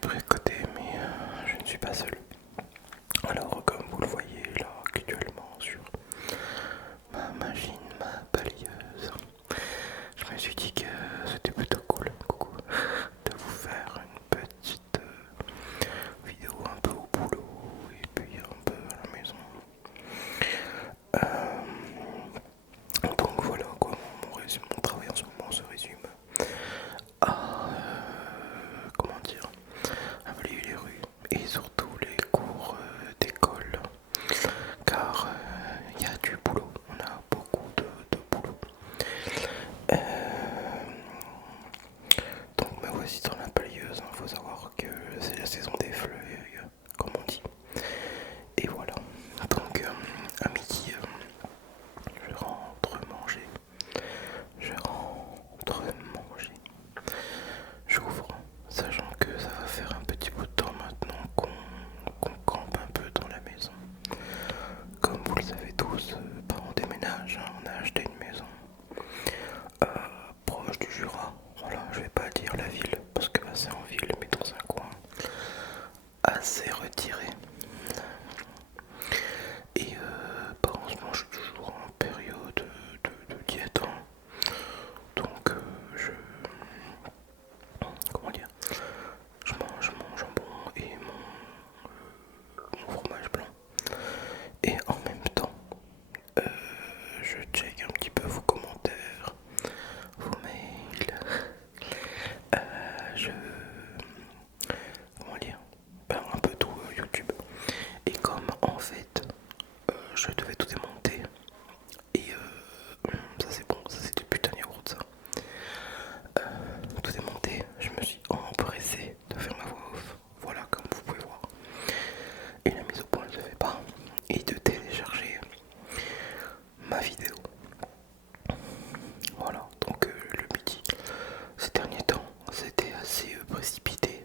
de bricoter, mais je ne suis pas seul. Alors, comme vous le voyez là actuellement sur ma machine, ma balayeuse, je me suis dit que c'était plutôt cool, coucou, de vous faire une petite vidéo un peu au boulot et puis un peu à la maison. Donc voilà quoi, mon travail en ce moment se résume à, comment dire, à balayer les rues et surtout les cours d'école, car il y a du boulot, on a beaucoup de boulot. Euh, donc me voici dans la balayeuse, il faut savoir que c'est la saison des feuilles, comme on dit. Et voilà, donc à midi, je rentre manger. Je rentre manger. J'ouvre, sachant que ça va faire un petit bout de temps maintenant qu'on campe un peu dans la maison. Comme vous le savez tous, bah, on déménage, hein, on a acheté une maison proche du Jura. Voilà, je vais pas dire la ville parce que bah, c'est en ville, mais dans un coin assez retiré. Et bah, en ce moment, je suis toujours en période de diète, hein. Donc comment dire, je mange mon jambon et mon fromage blanc. Et en même temps, euh, je check un petit peu vos commentaires, vos mails. Je, comment dire, ben, un peu tout YouTube. Et comme en fait, je devais tout démonter. Et ça c'est bon, ça c'est du putain de yaourt ça. Tout démonté, je me suis empressé de faire ma voix off. Voilà, comme vous pouvez voir. Et la mise au point ne se fait pas. Et de télécharger ma vidéo. Voilà, donc le midi, ces derniers temps, c'était assez précipité.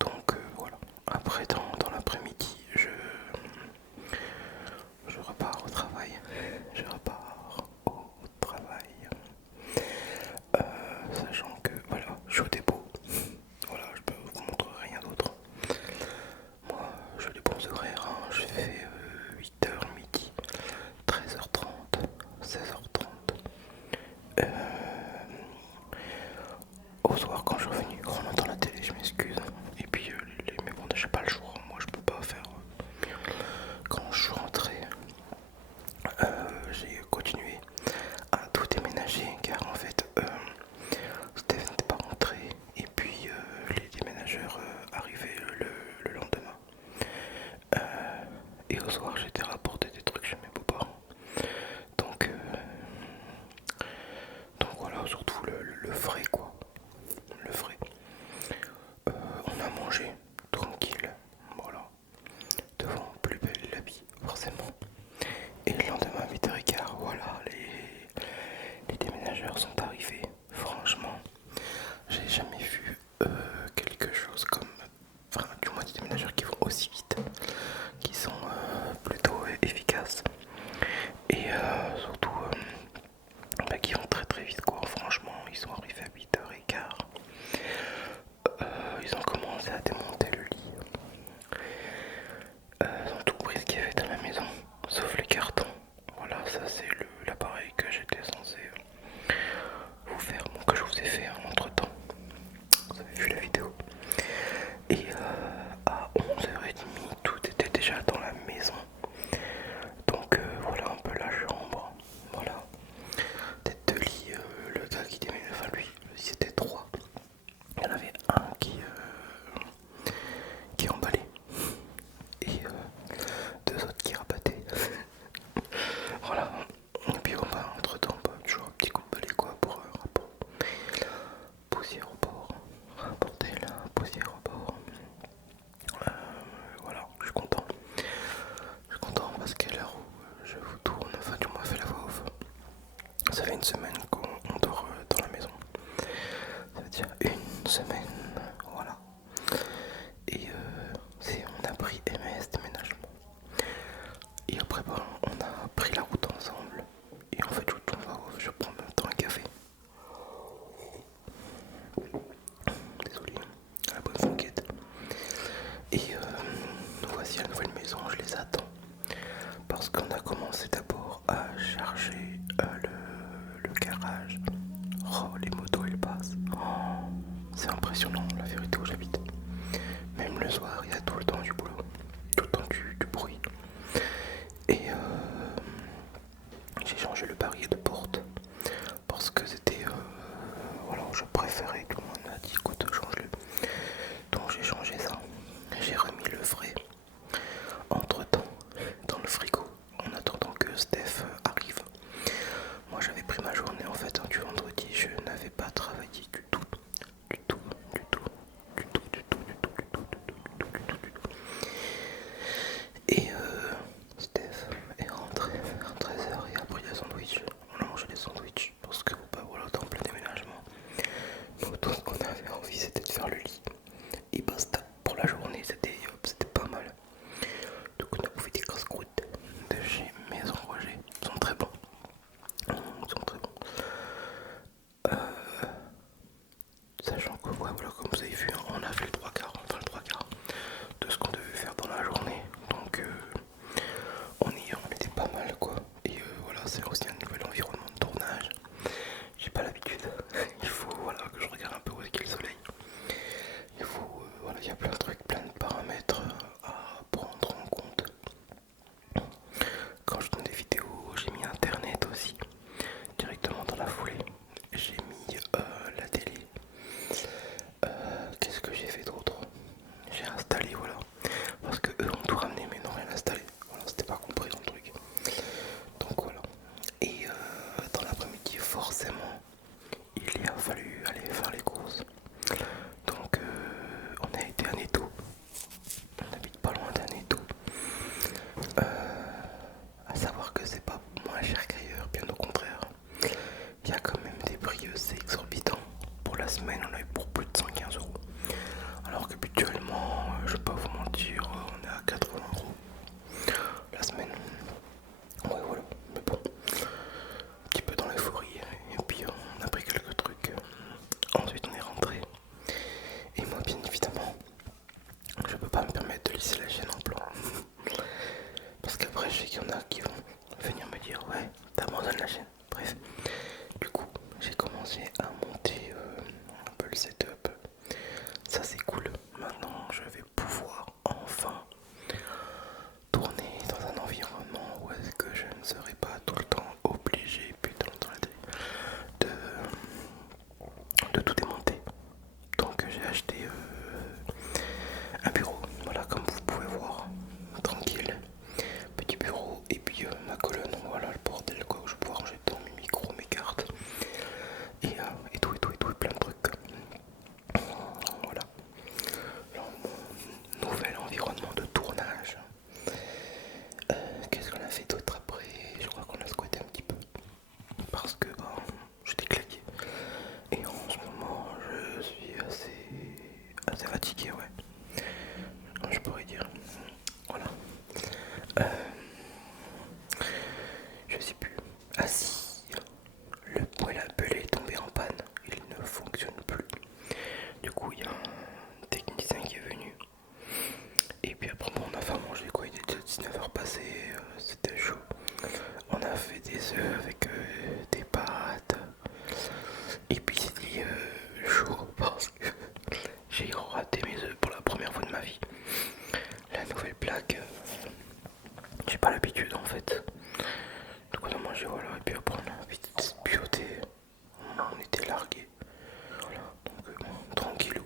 Donc voilà, après dans l'après-midi, je repars au travail. Je repars au travail. Sachant que voilà, je suis au dépôt. Voilà, je peux vous montrer rien d'autre. Moi, je les bons horaires, hein. Je fais 8h midi, 13h30, 16h30. Au soir quand je suis revenu, oh, on entend la télé, je m'excuse. Et puis mais bon, j'ai pas le choix, moi je peux pas faire. Quand je suis rentré, j'ai continué à tout déménager car en fait Steph n'était pas rentré et puis les déménageurs arrivaient le lendemain. Et au soir j'étais rapporté des trucs chez mes beaux-parents. Donc, donc voilà, surtout le frais quoi. Le frais. On a mangé tranquille, voilà, devant Plus belle la vie, forcément. Et le lendemain, 8h15, voilà, les déménageurs sont arrivés. Franchement, j'ai jamais vu quelque chose comme. Enfin, du moins des déménageurs qui vont aussi vite, qui sont plutôt efficaces. Et surtout, bah, qui vont très très vite quoi. Franchement, ils sont arrivés à 8h15. Ils ont commencé à démonter le lit. Ils ont tout pris ce qu'il y avait dans la maison, sauf les cartons. Voilà, ça c'est l'appareil que j'étais censé vous faire, bon, que je vous ai fait entre temps. Vous avez vu la vidéo. C'est impressionnant la vérité où j'habite. Même le soir, il y a tout le temps du boulot, tout le temps du bruit. Et j'ai changé le barillet de porte parce que c'était voilà, je préférais. Tout le monde m'a dit écoute, change-le. Donc j'ai changé ça. J'ai remis le vrai entre temps dans le frigo en attendant que Steph arrive. Moi j'avais pris ma journée en fait du vendredi, je n'avais pas travaillé du tout, du tout, du tout, du tout, du tout, du tout, du tout, du tout, du tout, du tout. Et Steph est rentré vers 13h et a pris des sandwichs. On a mangé des sandwichs parce que bah voilà, dans plein déménagement. Donc tout ce qu'on avait envie c'était de faire le lit. Et basta, pour la journée c'était pas mal. Donc on a bouffé des casse-croûtes de chez Maison Roger. Ils sont très bons. Ils sont très bons. Sachant que ouais, voilà, comme vous avez vu, on a fait le 3/4, enfin le 3/4 de ce qu'on devait faire dans la journée. Donc on était pas mal quoi. Et voilà, c'est aussi un nouvel environnement de tournage. J'ai pas l'habitude. Il faut voilà, que je regarde un peu où est le soleil. Il faut voilà, il y a plein de trucs, plein de paramètres à prendre en compte. Quand je tourne des vidéos, j'ai mis internet aussi directement dans la foulée. J'ai mis la télé. Qu'est-ce que j'ai fait d'autre? J'ai installé, voilà. Parce que eux ont tout ramené mais n'ont rien installé. Voilà, c'était pas compris dans le truc. Donc voilà. Et dans l'après-midi, forcément, il y a fallu aller faire les courses. Donc on a été à Netto. On habite pas loin d'un Netto. À savoir que c'est pas moins cher qu'ailleurs, bien au contraire. Il y a quand même des prix c'est exorbitant. Pour la semaine, on a eu pour plus de 115 euros. Alors qu'habituellement, je vais pas vous mentir, on est à 80 euros la semaine. Ouais, voilà, mais bon, un petit peu dans l'euphorie. Et puis, on a pris quelques trucs. Ensuite, on est rentré. Et moi, bien évidemment, je peux pas me permettre de laisser la chaîne en plan. Parce qu'après, je sais qu'il y en a qui vont venir me dire ouais, t'abandonnes la chaîne. Bref, du coup, j'ai commencé à monter un peu le setup. Ça, c'est cool. Maintenant, je vais pouvoir enfin tourner dans un environnement où est-ce que je ne serai pas tout le temps obligé, putain, dans la télé, de tout démonter. Donc, j'ai acheté un bureau, voilà, comme vous pouvez voir, tranquille, petit bureau, et puis ma colonne, voilà le bordel quoi, où je peux ranger dedans mes micros, mes cartes, et tout, et plein de trucs. Voilà, alors, mon nouvel environnement de tournage. Qu'est-ce qu'on a fait d'autre après? Je crois qu'on a squatté un petit peu, parce que j'étais claqué, et en ce moment je suis assez fatigué, ouais. Je pourrais dire. Voilà. Je sais plus. Ah si, le poêle à peler est tombé en panne. Il ne fonctionne plus. Du coup, il y a un technicien qui est venu. Et puis après, bon, on a fait à manger quoi. Il était 19h passé. C'était chaud. On a fait des œufs avec des pâtes. Et puis c'était chaud parce que j'ai raté mes œufs pour la première fois de ma vie. La nouvelle plaque, j'ai pas l'habitude en fait. Donc on a mangé, voilà, et puis après on a vite piloté, on était largué. Voilà, donc bon, tranquillou.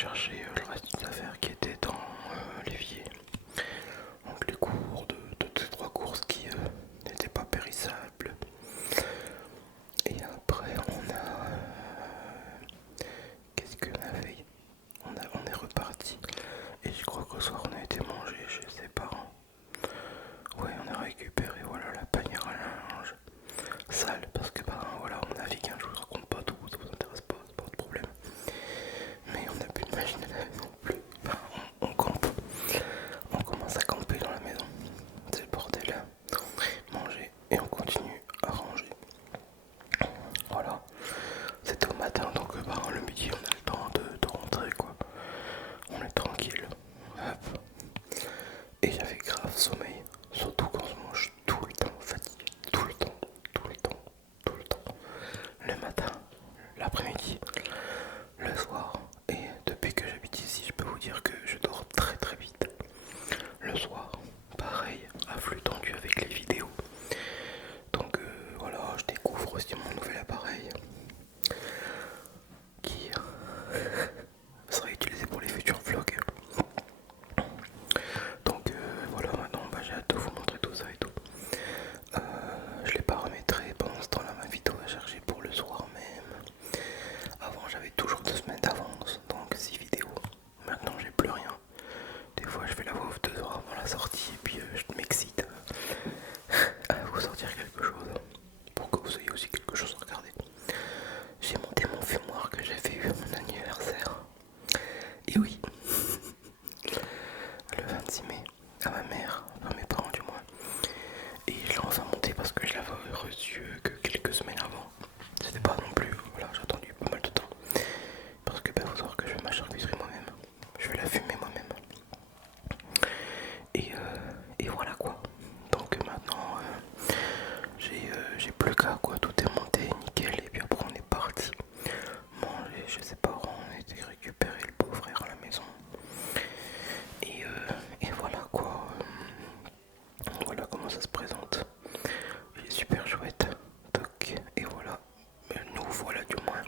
chercher le reste des affaires qui étaient dans l'évier. Donc les cours de ces 3 courses qui n'étaient pas périssables. Et après on a... qu'est-ce qu'on a fait? On est reparti. Et je crois qu'au soir on a été manger chez ses parents. Ouais, on a récupéré voilà la panière à linge sale parce que voilà on navigue, je vous raconte pas tout, ça vous intéresse pas, c'est pas de problème. Mais on n'a plus de machine à laver non plus. Enfin, on campe, on commence à camper dans la maison. C'est le bordel. Manger et on continue à ranger. Voilà, c'était au matin donc le midi on a le temps de rentrer quoi. On est tranquille. Hop. Et j'avais grave sommeil, surtout quand je mange tout le temps fatigué, tout le temps, tout le temps, tout le temps. Le matin, l'après-midi, le soir. Et depuis que j'habite ici, je peux vous dire que je dors très très vite. Le soir, pareil, à flux tendu avec les vidéos. Donc voilà, je découvre aussi mon nouvel appareil qui sera utilisé pour les futurs vlogs. Donc voilà, maintenant j'ai hâte de vous montrer tout ça et tout. Je l'ai paramétré pendant ce temps-là, ma vidéo à chercher pour le soir même. Avant j'avais toujours 2 semaines d'avance, donc 6 vidéos. Maintenant j'ai plus rien. Des fois je fais la voix off 2 heures avant la sortie et puis je m'excite à vous sortir quelque chose pour que vous ayez aussi quelque chose à regarder. J'ai monté mon fumoir que j'avais eu à mon anniversaire. Et oui, le 26 mai, à ma mère, à mes parents du moins. Et je l'ai enfin monté parce que je l'avais reçu que quelques semaines avant. C'était pas non plus, voilà, j'ai attendu pas mal de temps. Parce que faut savoir que je fais ma charcuterie moi-même. Je vais la fumer moi-même. Et voilà quoi. Donc maintenant, j'ai plus qu'à quoi, tout est monté, nickel. Et puis après on est parti manger chez ses parents. On a été récupérer le beau-frère à la maison. Et voilà quoi. Voilà comment ça se présente. Il est super chouette. Toc. Et voilà. Nous voilà du moins